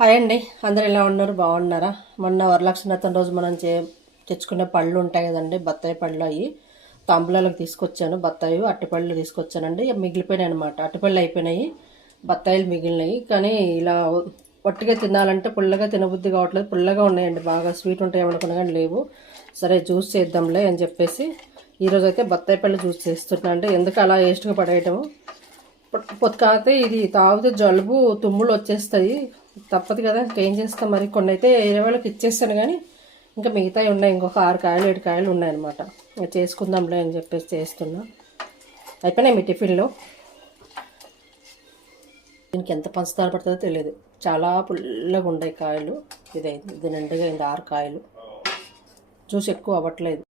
Hi అండి, అందరు ఎలా ఉన్నారు? బాగున్నారా? మొన్న వరలక్ష్మి వ్రతం రోజు మనం తెచ్చుకునే పళ్ళు ఉంటాయి కదండి, బత్తాయి పళ్ళు. అవి తాంబూలాలకు తీసుకొచ్చాను. బత్తాయి అట్టిపళ్ళు తీసుకొచ్చానండి. మిగిలిపోయినాయి అనమాట. అట్టిపళ్ళు అయిపోయినాయి, బత్తాయిలు మిగిలినాయి. కానీ ఇలా ఒట్టిగా తినాలంటే పుల్లగా తినబుద్ధి కావట్లేదు. పుల్లగా ఉన్నాయండి, బాగా స్వీట్ ఉంటాయి అనుకున్నా కానీ లేవు. సరే జ్యూస్ చేద్దాంలే అని చెప్పేసి ఈరోజు అయితే బత్తాయి పళ్ళు జ్యూస్ చేస్తున్నా. అంటే ఎందుకు అలా వేస్ట్గా పడేయటము, కాకపోతే ఇది తాగితే జలుబు తుమ్ములు వచ్చేస్తాయి, తప్పదు కదా. ఏం చేస్తాం మరి. కొన్ని అయితే 20 వాళ్ళకి ఇచ్చేస్తాను, కానీ ఇంకా మిగతాయి ఉన్నాయి. ఇంకొక 6 కాయలు 7 కాయలు ఉన్నాయన్నమాట. ఇంకా చేసుకుందాంలే అని చెప్పేసి చేస్తున్నా. అయిపోయినాయి మీ టిఫిన్లో. దీనికి ఎంత పంచదార పడుతుందో తెలియదు, చాలా పుల్లగా ఉండే కాయలు. ఇది నిండుగా అయింది, 6 కాయలు. జ్యూస్ ఎక్కువ అవ్వట్లేదు.